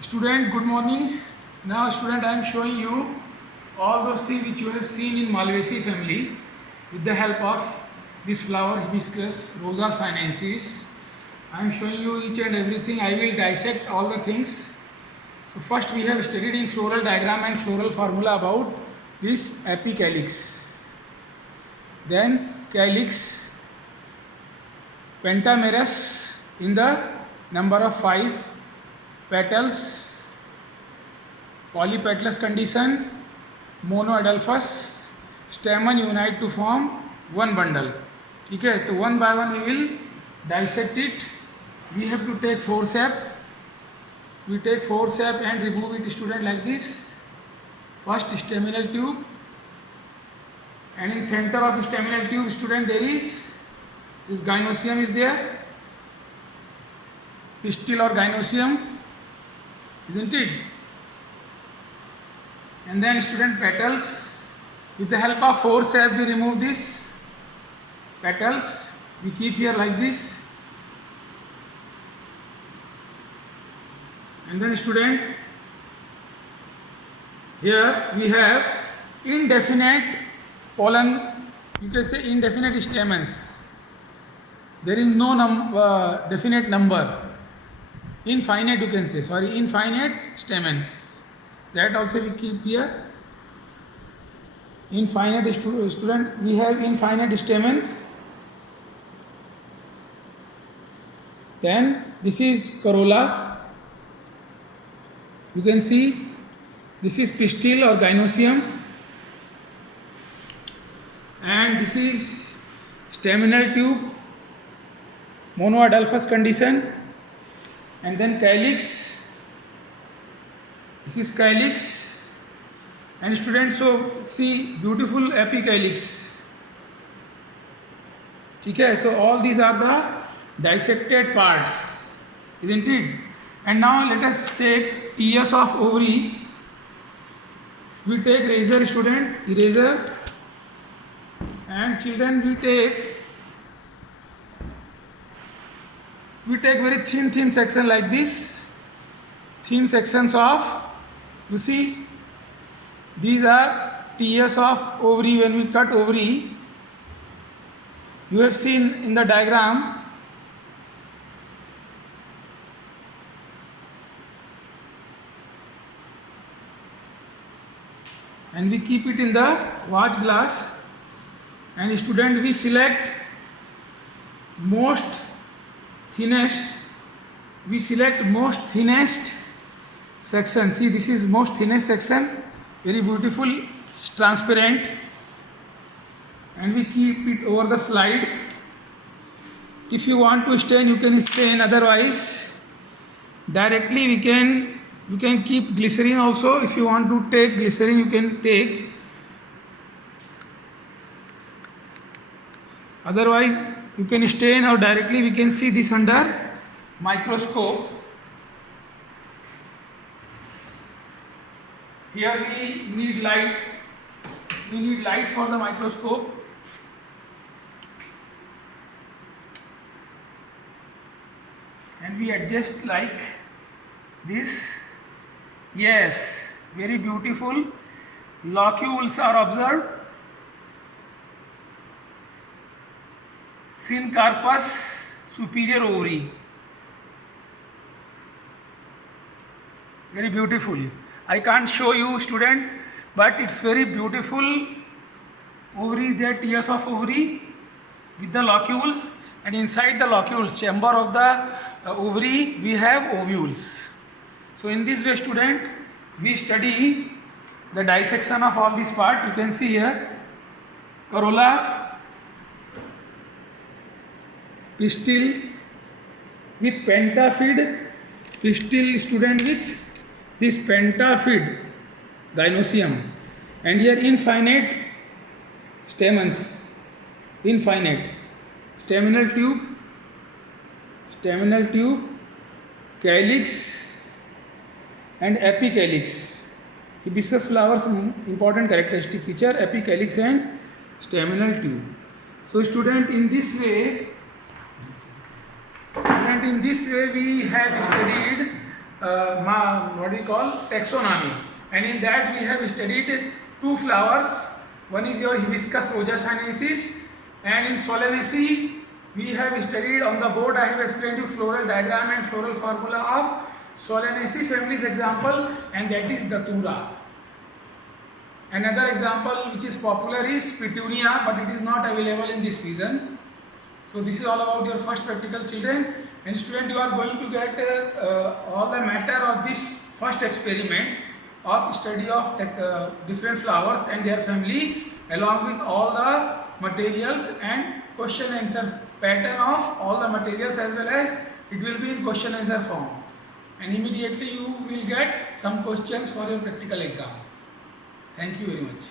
Student, good morning. Now, student, I am showing you all those things which you have seen in Malvaceae family with the help of this flower hibiscus, Rosa sinensis. I am showing you each and everything. I will dissect all the things. So, first we have studied in floral diagram and floral formula about this apicalyx. Then calyx, pentamerous in the number of 5. Petals, polypetalous condition, monoadelphous, stamen unite to form one bundle. ठीक है, तो one by one we will dissect it. We have to take forceps. We take forceps and remove it, student, like this. First staminal tube, and in center of staminal tube, student, there is this gynoecium is there, pistil or gynoecium, isn't it? And then student, petals. With the help of forceps we remove this petals. We keep here like this. And then student, here we have indefinite pollen, you can say indefinite stamens. There is no definite number. Infinite, you can say, infinite stamens. That also we keep here. Infinite student, we have infinite stamens. Then this is corolla. You can see this is pistil or gynoecium, and this is staminal tube, monoadelphous condition. And then calyx, this is calyx, and students, so see beautiful apicalyx. Okay, so all these are the dissected parts, isn't it? And now let us take TS of ovary. We take razor, student, eraser, and children, we take very thin section like this, thin sections of, you see, these are TS of ovary. When we cut ovary, you have seen in the diagram, and we keep it in the watch glass, and student, we select most thinnest section. See, this is most thinnest section, very beautiful, it's transparent, and we keep it over the slide. If you want to stain, you can stain, otherwise directly you can keep glycerin also. If you want to take glycerin, you can take, otherwise you can stain, or directly we can see this under microscope. Here we need light. We need light for the microscope. And we adjust like this. Yes, very beautiful. Locules are observed. Syncarpus superior ovary. Very beautiful. I can't show you, student, but it's very beautiful. Ovary is there, TS of ovary with the locules, and inside the locules, chamber of the ovary, we have ovules. So in this way, student, we study the dissection of all these parts. You can see here corolla, pistil with pentaphyid, pistil, student, with this pentaphyid gynoecium, and here infinite stamens, infinite staminal tube, calyx and apicalyx. Hibiscus flowers important characteristic feature, apicalyx and staminal tube. So student, in this way we have studied what we call taxonomy, and in that we have studied two flowers. One is your Hibiscus rosa sinensis, and in Solanaceae we have studied on the board. I have explained you floral diagram and floral formula of Solanaceae family's example, and that is Datura. Another example which is popular is Petunia, but it is not available in this season. So this is all about your first practical, children. And student, you are going to get all the matter of this first experiment of study of different flowers and their family, along with all the materials and question answer pattern of all the materials, as well as it will be in question answer form. And immediately you will get some questions for your practical exam. Thank you very much.